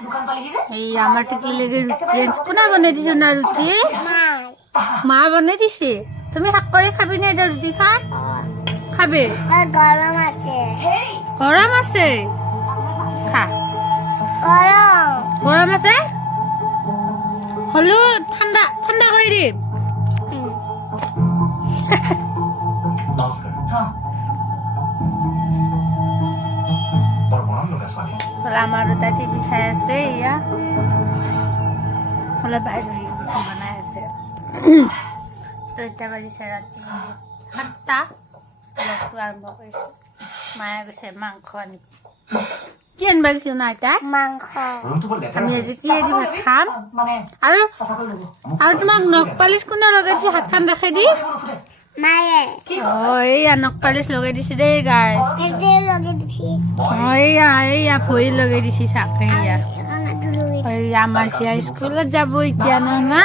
এই আমাৰ টিকলি লেগে ৰুটি কোনে বনাই দিছে না ৰুটি মা বনাই দিছে তুমি শাক কৰি খাবি নে এটা ৰুটি খা খাবে গৰম আছে খা গৰম আছে হলো ঠাণ্ডা ঠাণ্ডা কৰি দিম নমস্কাৰ বৰ মৰম লগা ছোৱালী আমাৰ দুটা টিভি চাই আছে এয়া ফলে বাইৰে বনাই আছে তো এটা বাজিছে ৰাত্ৰি 7টা ব্লগটো আৰম্ভ কৰিছো মায়ে গৈছে মাংস আনিব কি আনিব গৈছে না এটা মাংস আমি আজি কি দি ভাত খাম আৰু তোমাক নখ পালিশ কোনে লগাইছে হাতখন দেখাই দি মায়ে এইয়া নখ পালিশ লগাই দিছে দেই গাইছ এইয়া ভৰি লগাই দিছে চাকে এইয়া আমাৰ চিয়া স্কুলত যাব এতিয়া না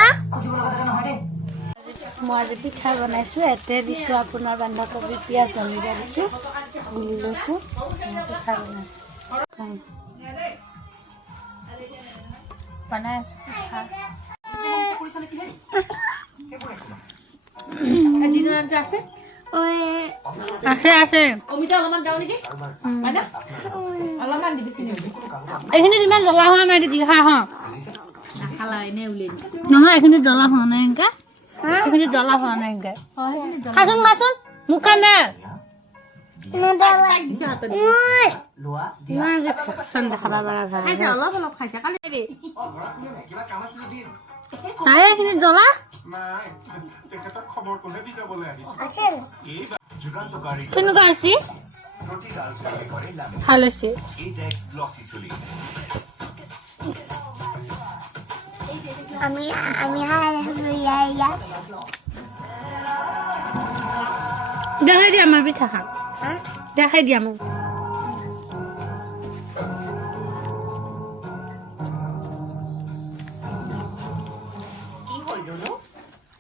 মই আজি পিঠা বনাইছো এতে দিছো আপোনাৰ বন্ধাকবি পিঁয়াজ জলকীয়া দিছো গুলি লৈছো পিঠা বনাইছো বনাই আছো পিঠা আছে আছে এইখিনি যিমান জ্বলা হোৱা নাই দিদি হা হা নহয় এইখিনি জ্বলা হোৱা নাই এনেকা এইখিনি জ্বলা হোৱা নাই এনেকা খাচোন খাচোন মুখা মেল ইমান যে ফেকচন দেখাবা পাৰা ভাল অলপ অলপ খাইছে কালি নাই এইখিনি জ্বলা কেনেকুৱা আছে ভাল হৈছে দেখাই দিয়া আমাৰ পিঠা খাম দেখাই দিয়া মোক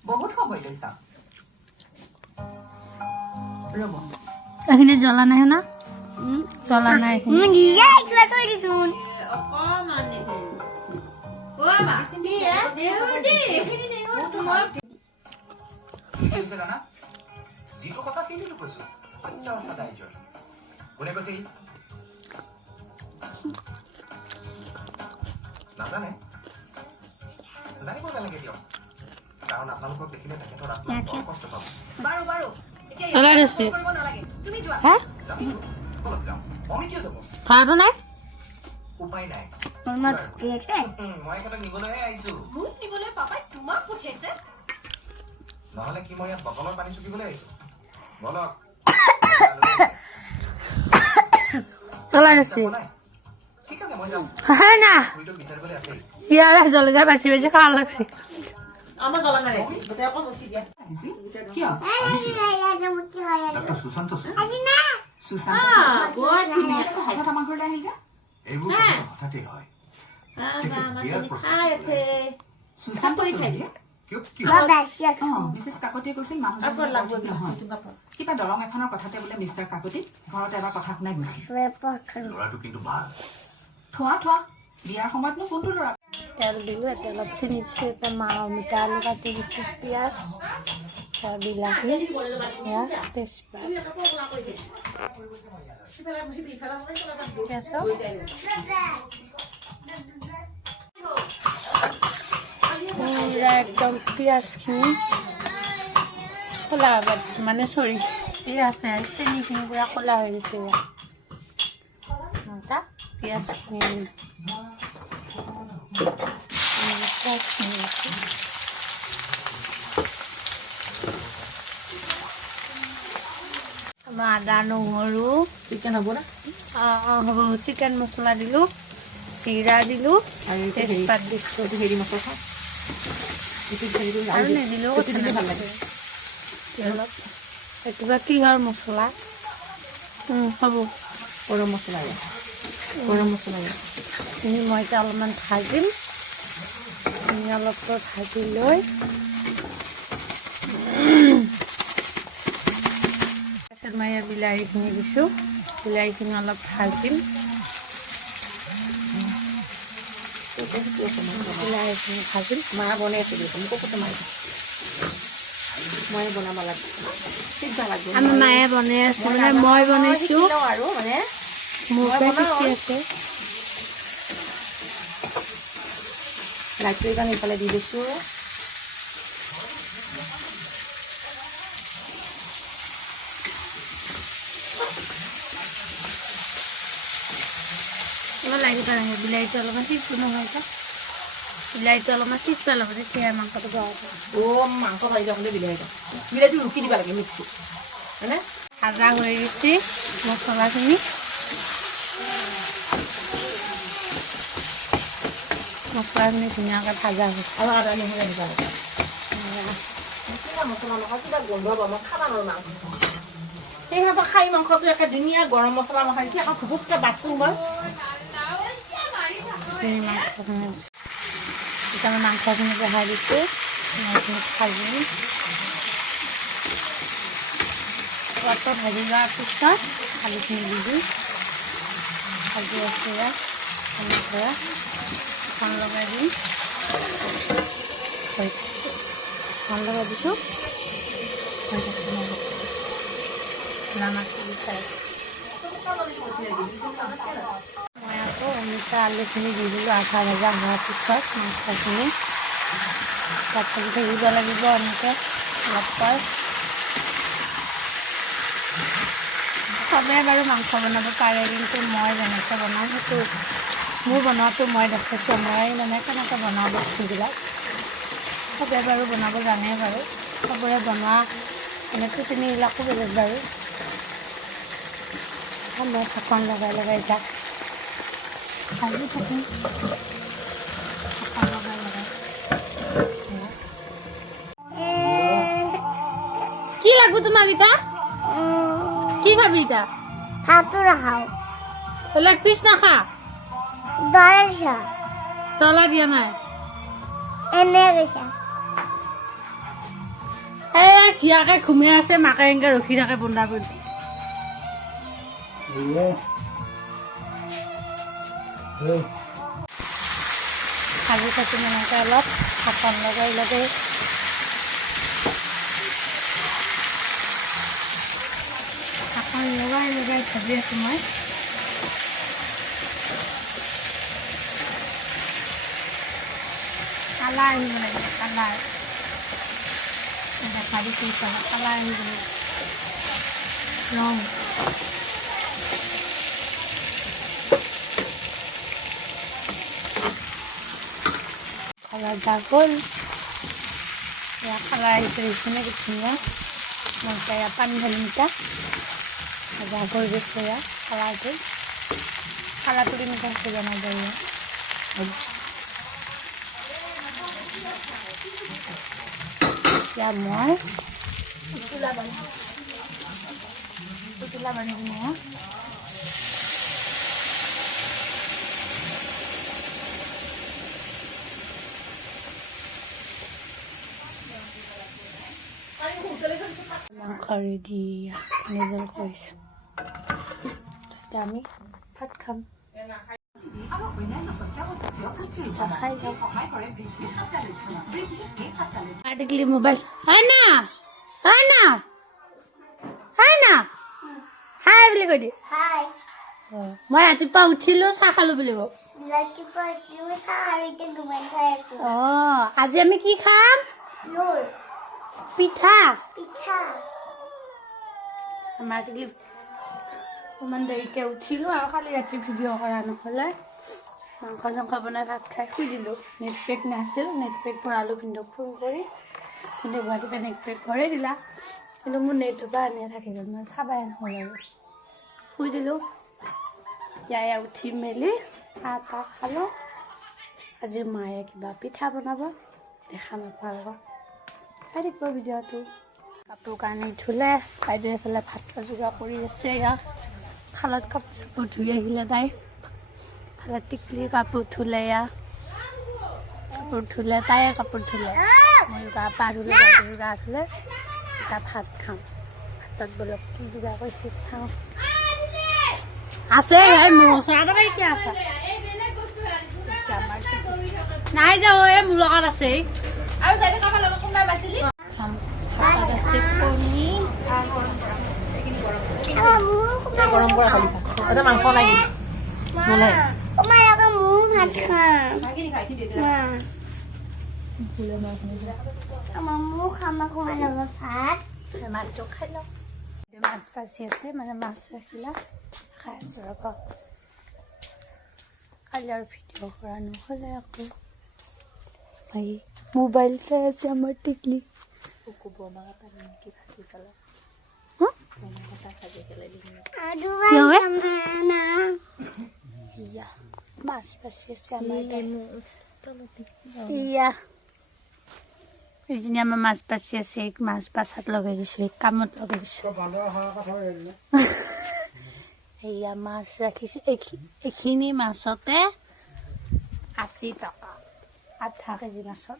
বহুত সময় লৈছা এইখিনি জ্বলা নাই না জ্বলা নাই যিটো কথা সেইটো কৈছো কোনে কৈছিল নাজানে জানিব নালাগে দিয়ক কাৰণ আপোনালোকক দেখিলে তেখেতৰ আত্মা কষ্ট পাব বাৰু বাৰু জ্বলা আছে তুমি যোৱা হা বলক যাওঁ আমি কিয় যাব খাওয়াটো নাই উপায় নাই আমার মই একেটা নিবলৈহে আহিছো মোক নিবলৈ পাপাই তোমাক পঠিয়াইছে নহলে কি মই ইয়াত বটলৰ পানী চুকিবলৈ আহিছো বলক জ্বলা আছে ঠিক আছে মই যাম হয় না কুইটো বিচাৰিবলৈ আছে ইয়াৰ জলকীয়া বাছি বাছি খাওয়া লাগছে আমাৰ জ্বলা নাই গোটেই অকণ মচি দিয়া কিয় ডক্টৰ সুশান্ত সুশান্ত বৰ ধুনীয়া হঠাৎ আমাৰ ঘৰলৈ আহি যা এইবোৰ হঠাতে হয় সুশান্ত মিছেছ কাকতিয়ে কৈছিল মানুহজন নহয় কিবা দৰং এখনৰ কথাতে বোলে মিষ্টাৰ কাকতি ঘৰত এবাৰ কথা শুনাই গৈছিল ল'ৰাটো কিন্তু ভাল থোৱা থোৱা বিয়াৰ সময়তনো কোনটো ল'ৰা তেল দিলো তেলত চিনি দিছো এটা মিঠা আলু কাটি দিছো পিঁয়াজ বিলাহী তেজপাত একদম পিঁয়াজখিনি ক'লা মানে চৰি পিঁয়াজ চেনিখিনি পুৰা ক'লা হৈ গৈছে পিঁয়াজখিনি আদা নহৰু চিকেন হ'ব না হ'ব চিকেন মছলা দিলো জিৰা দিলো আৰু তেজপাত দিছো হেৰি মছলা আৰু নিদিলেও ভাল লাগে অলপ কিবা কিহৰ মছলা হ'ব গৰম মছলা মই এতিয়া অলপমান ভাজিম অলপ ভাজি লৈ তাৰপিছত মই বিলাহীখিনি দিছোঁ বিলাহীখিনি অলপ ভাজিম বিলাহীখিনি ভাজিম মা বনাই আছে দেখোন মোকো ফটো মাৰি মই বনাব লাগিব ঠিক লাগিব আমাৰ মায়ে বনাই আছে মানে মই বনাইছোঁ আৰু মানে মোৰ শিকি আছে লাইটটো এইকাৰণে এইফালে দি দিছোঁ অলপ লাগিব লাগে বিলাহীটো অলপমান সিজটো নহয় বিলাহীটো অলপমান সিজবা লাগিব তেতিয়া মাংসটো বহাব মাংস ভাজি যাবলৈ বিলাহীটো ৰুকি দিব লাগে মিক্সি হয়নে ভাজা হৈ গৈছে মছলাখিনি মছলাখিনি ধুনীয়াকৈ ভাজা হৈছে আৰু আদা নহৰু দিব লাগে কিবা মছলা নহয় কিবা গোন্ধ পাব মই খাব নোৱাৰোঁ মাংস সেইভাৱে খাই মাংসটো একে ধুনীয়া গৰম মছলা মখাই দিছে আকৌ ভুপুচকৈ বাটটো মই এতিয়া মাংসখিনি বহাই দিছোঁ মাংসখিনি ভাজি অলপ ভাজি লোৱাৰ পিছত আলুখিনি দি দিম ভাজি আছে ধৰা ধান লগাই দিম ধান লগাই দিছোঁ মই আকৌ অমিতা আলুখিনি দি দিলোঁ আধা ভজা হোৱাৰ পিছত মাংসখিনি তাত থাকি থাকিব লাগিব এনেকৈ অলপ চবেই বাৰু মাংস বনাব পাৰে কিন্তু মই যেনেকৈ বনাওঁ সেইটো মোৰ বনোৱাটো মই দেখাইছোঁ মই মানে কেনেকৈ বনাওঁ বস্তুবিলাক চবেই বাৰু বনাব জানে বাৰু চবৰে বনোৱা এনেকৈ তিনিবিলাকো বেলেগ বাৰু মই ঢাকন লগাই লগাই এতিয়া ভাজি থাকিম ঢাকন লগাই লগাই কি লাগব তোমাক ইতা কি খাবি ইতা হাতটো নাখাওঁ লেগ পিচ নাখা দৰাইছা জ্বলা দিয়া নাই এনে গৈছা চিয়াকে ঘুমাই আছে মাকে এনেকৈ ৰখি থাকে বন্ধা বন্ধি ভাজি থাকি এনেকৈ অলপ ঢাকন লগাই লগাই ঢাকন লগাই লগাই ভাজি আছোঁ মই কালাৰ আহিব লাগে কালাৰ দেখা দিছোঁ কালাৰ আহিব লাগে ৰং কালাৰ দাগ হ'ল এয়া কালাৰ আহিছে এইখিনি ধুনীয়া মই এতিয়া পানী ঢালিম এতিয়া দাগ হৈ গৈছে এয়া কালাৰটো কেনেকৈ আছে জনাব এতিয়া মই পুতলা বান্ধি দিম মাংস ৰেডি নিজৰ কৰিছোঁ এতিয়া আমি ভাত খাম খাই যাওঁ পাৰ্টিকলি মোবাইল হয় না হয় না হয় না হাই বুলি কৈ দিয়ে হাই মই ৰাতিপুৱা উঠিলোঁ চাহ খালোঁ বুলি কওঁ ৰাতিপুৱা উঠিলোঁ চাহ আৰু এতিয়া ঘুমাই থৈ আছোঁ আজি আমি কি খাম ৰোল পিঠা পিঠা আমাৰ অকণমান দেৰিকৈ উঠিলোঁ আৰু কালি ৰাতি ভিডিঅ' কৰা নহ'লে মাংস চাংস বনাই ভাত খাই শুই দিলোঁ নেট পেক নাছিল নেট পেক ভৰালোঁ ভিনদেউক ফোন কৰি ভিনদেউ গুৱাহাটীৰ পৰা নেট পেক ভৰাই দিলা কিন্তু মোৰ নেটটোৰ পৰা আনিয়ে থাকি গ'ল মই চাবাই নহ'ল আৰু শুই দিলোঁ এতিয়া উঠি মেলি চাহ তাহ খালোঁ আজি মায়ে কিবা পিঠা বনাব দেখা নাপাওঁ চাই থাকিব ভিডিঅ'টো কাপোৰ কানি ধুলে বাইদেউ এইফালে ভাত যোগাৰ কৰি আছে ইয়াক খালত কাপোৰ চাপোৰ ধুই আহিলে তাই ফালে টিকলি কাপোৰ ধুলে ইয়াক কাপোৰ ধুলে তাইয়ে কাপোৰ ধুলে ময়ো গা পা ধুলে বাইদেউ গা ধুলে এতিয়া ভাত খাম ভাতত বোলক কি যোগাৰ কৰিছে চাওঁ আছে মোৰ ওচৰত এতিয়া আছে আমাৰ আহি যাব এই মোৰ লগত আছে আৰু যাবি কাৰোবাৰ লগত কোনোবাই মাতিলি খাম ভাত আছে কণী গৰম কৰা খালি এটা মাংস নাই চলে Oma laga mung hat kham. Oma mung kham aku laga hat. মাছটো খাই লওঁ মাছ বাচি আছে মানে মাছ ৰাখিলা খাই আছোঁ ৰ'ব কালি আৰু ভিডিঅ' কৰা নহ'লে আকৌ ভাই মোবাইল চাই আছে আমাৰ টিকলি Aduh, mana? ইয়া মাছ বাচি আছে আমাৰ ইয়া এইজনী আমাৰ মাছ বাচি আছে মাছ বাচাত লগাই দিছোঁ এই কামত লগাই দিছোঁ এয়া মাছ ৰাখিছোঁ এইখিনি মাছতে 80 টকা আধা কেজি মাছত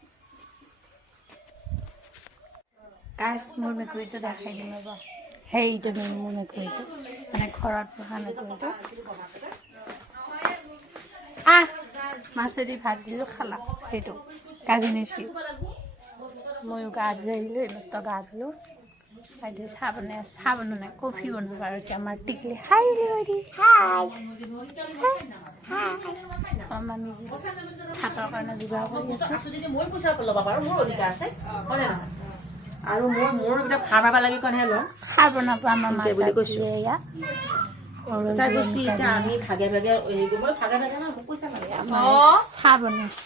গাছ মোৰ মেকুৰীটো দেখাই দিম ৰ'ব সেইটো মোৰ মেকুৰীটো মানে ঘৰত পোহা মেকুৰীটো মাছেদি ভাত দিলোঁ খালা সেইটো গাভী নিছিলোঁ ময়ো গা ধুই আহিলোঁ এইমাত্ৰ গা ধুলোঁ খাই ধুই চাহ বনোৱা নাই কফি বনাব আৰু এতিয়া আমাৰ টিকলি হাই বুলি কৈ দি আমাৰ নিজে ভাতৰ কাৰণে যোগাৰ কৰি আছে মই পইচা ল'ব পাৰোঁ মোৰ অধিকাৰ আছে হয়নে নহয় আৰু মোৰ এতিয়া খাৰ পাব লাগে কাৰণেহে লওঁ খাৰ বনাব আমাৰ মায়ে বুলি কৈছোঁ এয়া তাই কৈছে এতিয়া আমি ভাগে ভাগে হেৰি কৰিব ভাগে ভাগে না মোক পইচা লাগে চাহ বনাইছে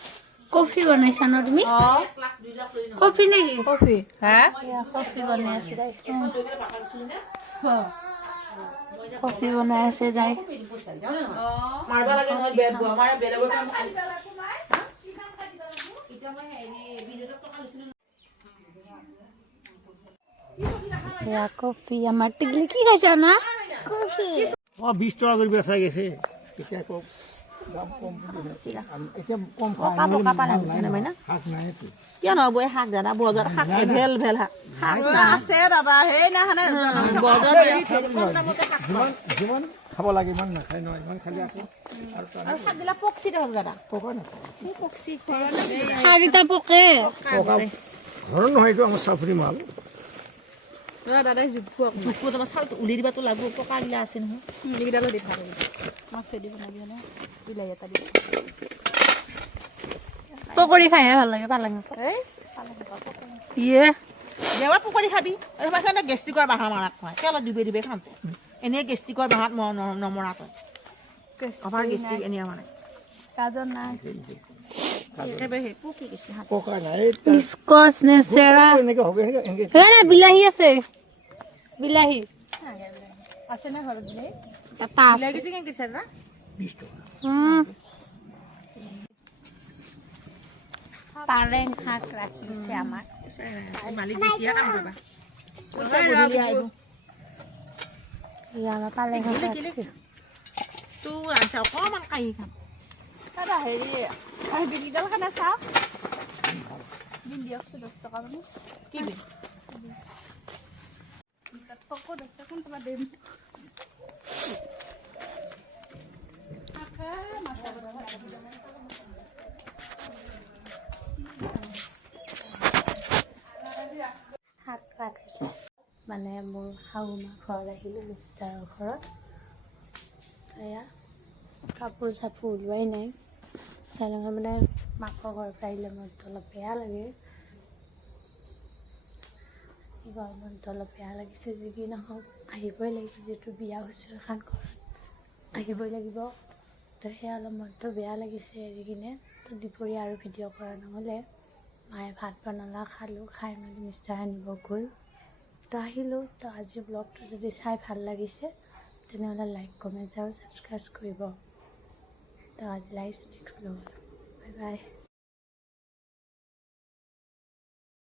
কফি বনাইছা ন তুমি কফি নেকি কফি হা কফি বনাই আছে তাই কফি বনাই আছে তাই মাৰিব লাগে নহয় বেড আমাৰ বেলেগৰ কাম এয়া কফি আমাৰ টিকলি কি খাইছা না 20 টকা কৰি বেচা গৈছে এতিয়া কম দাম কম এতিয়া কম শাক নাই কিয় নহ'ব এই শাক দাদা বজাৰত শাক ভেল ভেল শাক আছে দাদা সেই নাখানে যিমান খাব লাগে ইমান নাখায় নহয় ইমান খালি আকৌ আৰু শাকবিলাক পকচি দেখোন দাদা পকা নাখায় পকচি শাককেইটা পকে পকা ঘৰৰ নহয় এইটো আমাৰ চাফৰি মাল দাদাই জোখো তোমাৰ চাউলটো উলিয়াই দিবাতো লাগব পকাগিলা আছে নহয় এইকেইটা লৈ দি ভাল মাছে দিব লাগে ন বিলাহী এটা দিব পকৰি খাইহে ভাল লাগে পালেং ইয়ে দেৱা পকৰি খাবি সেইকাৰণে গেষ্টিকৰ বাঁহা মাৰাত খুৱাই তেলত দিবে দিবে খাওঁতে এনেই গেষ্টিকৰ বাঁহাত নমৰা তই অভাৰ গেষ্টিক এনেই মানে গাজৰ নাই একেবাৰে সেই পকি গৈছে পকা নাই স্কচ নেচেৰা এনেকৈ হ'ব এনেকৈ হেৰা বিলাহী আছে বিলাহী আছে না ঘৰত বিলাহী এটা আছে কেঁচা না 20 টকা পালেং শাক ৰাখিছে আমাৰ মালিক বেছিহে কাম কৰিবা এয়া আমাৰ পালেং শাক ৰাখিছে তোৰ আনছা অকণমান কাঢ়ি খাম দাদা হেৰি বিলিডাল খানা চাওঁ দিন দিয়কচোন 10 টকা মানে কি বিল তোমাৰ দিম শাক ৰাখিছে মানে মোৰ শাহু মা ঘৰত আহিলোঁ মিষ্টাৰৰ ঘৰত এয়া কাপোৰ চাপোৰ ওলোৱাই নাই চাইলঙে মানে মাকৰ ঘৰৰ পৰা আহিলে মোৰ অলপ বেয়া লাগে গৰমত অলপ বেয়া লাগিছে যি কি নহওক আহিবই লাগিব যিহেতু বিয়া হৈছে এখন ঘৰত আহিবই লাগিব তো সেয়া অলপ মনটো বেয়া লাগিছে এৰি কিনে তো দুপৰীয়া আৰু ভিডিঅ' কৰা নহ'লে মায়ে ভাত বনালা খালোঁ খাই মেলি মিষ্টাৰ আনিব গ'ল তো আহিলোঁ তো আজি ব্লগটো যদি চাই ভাল লাগিছে তেনেহ'লে লাইক কমেণ্ট আৰু ছাবস্ক্ৰাইব কৰিব তো আজি like next blog bye bye